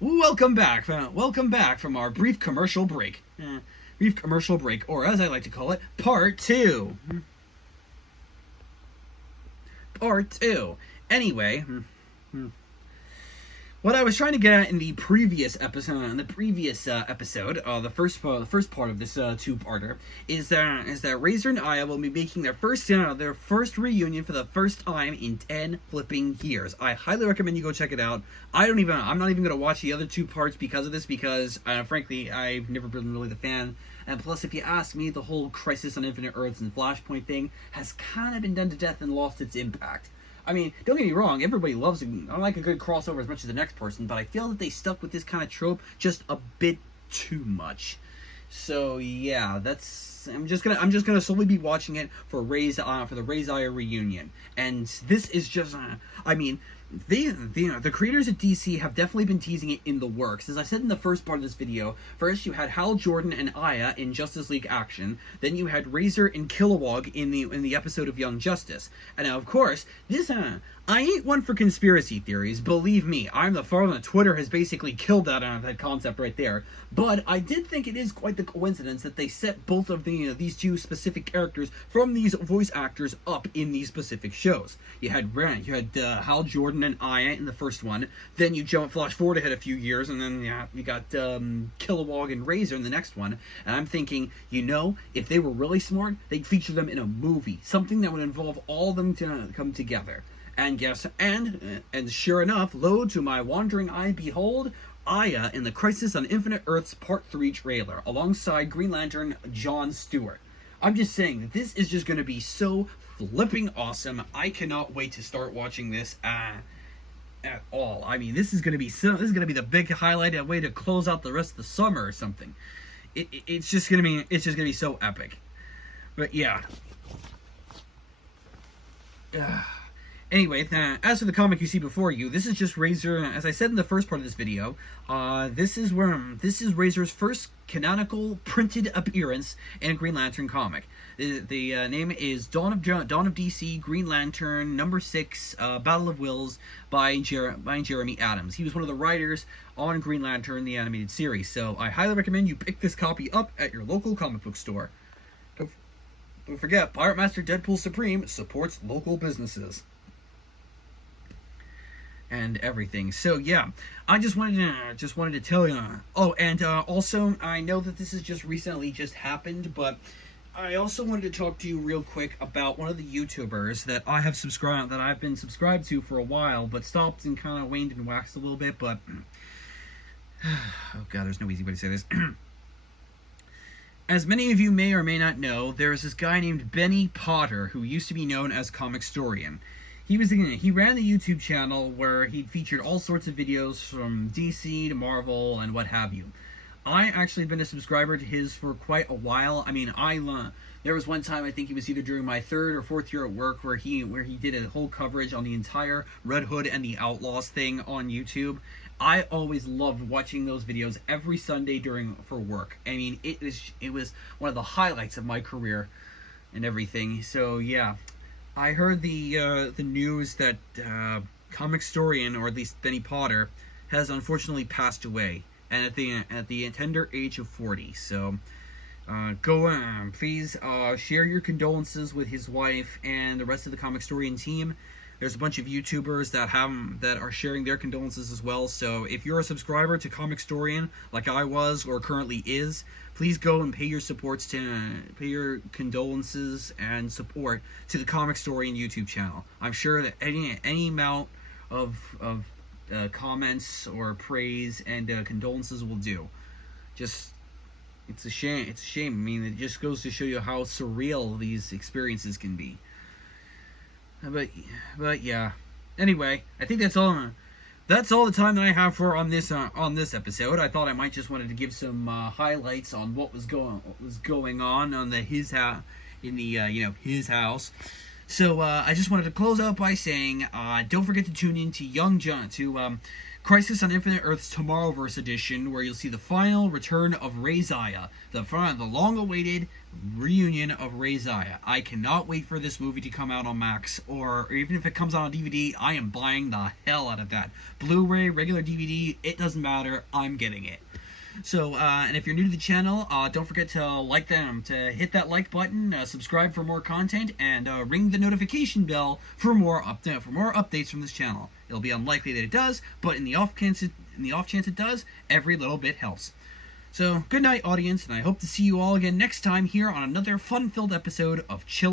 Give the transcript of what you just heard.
Welcome back from our brief commercial break. Brief commercial break, or as I like to call it, part two. Part two. Anyway, what I was trying to get at in the previous episode, the first part of this two-parter, is that Razer and Aya will be making their first reunion for the first time in 10 flipping years. I highly recommend you go check it out. I'm not even gonna watch the other two parts because of this, because frankly I've never been really the fan. And plus, if you ask me, the whole Crisis on Infinite Earths and Flashpoint thing has kind of been done to death and lost its impact. I mean, don't get me wrong, everybody loves it. I like a good crossover as much as the next person, but I feel that they stuck with this kind of trope just a bit too much. So yeah, I'm just gonna solely be watching it for the Raze Aya reunion, and this is just I mean. The creators at DC have definitely been teasing it in the works. As I said in the first part of this video, first you had Hal Jordan and Aya in Justice League Action, then you had Razer and Kilowog in the episode of Young Justice. And now, of course, this I ain't one for conspiracy theories, believe me. I'm the far on Twitter has basically killed that concept right there. But I did think it is quite the coincidence that they set both of these two specific characters from these voice actors up in these specific shows. You had Hal Jordan and Aya in the first one, then you flash forward ahead a few years, and then you got Kilowog and Razer in the next one. And I'm thinking, if they were really smart, they'd feature them in a movie, something that would involve all of them to come together. And sure enough, lo to my wandering eye, behold, Aya in the Crisis on Infinite Earths Part 3 trailer, alongside Green Lantern John Stewart. I'm just saying that this is just going to be so flipping awesome. I cannot wait to start watching this at all. I mean, this is going to be the big highlight, a way to close out the rest of the summer or something. It's just going to be so epic. But yeah. Anyway, as for the comic you see before you, this is just Razer. As I said in the first part of this video, this is Razer's first canonical printed appearance in a Green Lantern comic. The name is Dawn of DC Green Lantern #6 Battle of Wills by Jeremy Adams. He was one of the writers on Green Lantern, the animated series. So I highly recommend you pick this copy up at your local comic book store. Don't forget, Pirate Master Deadpool Supreme supports local businesses and everything. So yeah, I just wanted to tell you. Oh, and also, I know that this has just recently happened, but I also wanted to talk to you real quick about one of the YouTubers that I've been subscribed to for a while, but stopped and kind of waned and waxed a little bit. But oh god, there's no easy way to say this. As many of you may or may not know, there is this guy named Benny Potter who used to be known as Comicstorian. He ran the YouTube channel where he featured all sorts of videos from DC to Marvel and what have you. I actually been a subscriber to his for quite a while. I mean, there was one time, I think it was either during my 3rd or 4th year at work, where he did a whole coverage on the entire Red Hood and the Outlaws thing on YouTube. I always loved watching those videos every Sunday for work. I mean, it was one of the highlights of my career and everything. So yeah. I heard the news that Comicstorian, or at least Benny Potter, has unfortunately passed away, and at the tender age of 40. So please share your condolences with his wife and the rest of the Comicstorian team. There's a bunch of YouTubers that are sharing their condolences as well. So if you're a subscriber to Comicstorian, like I was or currently is, please go and pay your condolences and support to the Comicstorian YouTube channel. I'm sure that any amount of comments or praise and condolences will do. It's a shame. I mean, it just goes to show you how surreal these experiences can be. But yeah. Anyway, I think that's all. That's all the time that I have for on this episode. I thought I might just wanted to give some highlights on what was going on his house. So I just wanted to close out by saying, don't forget to tune in to Crisis on Infinite Earths Tomorrowverse edition, where you'll see the final return of Razayans, the long-awaited reunion of Razayans. I cannot wait for this movie to come out on Max, or even if it comes out on DVD, I am buying the hell out of that. Blu-ray, regular DVD, it doesn't matter, I'm getting it. So, and if you're new to the channel, don't forget to hit that like button, subscribe for more content, and ring the notification bell for more updates from this channel. It'll be unlikely that it does, but in the off chance it does, every little bit helps. So, good night, audience, and I hope to see you all again next time here on another fun-filled episode of Chillin'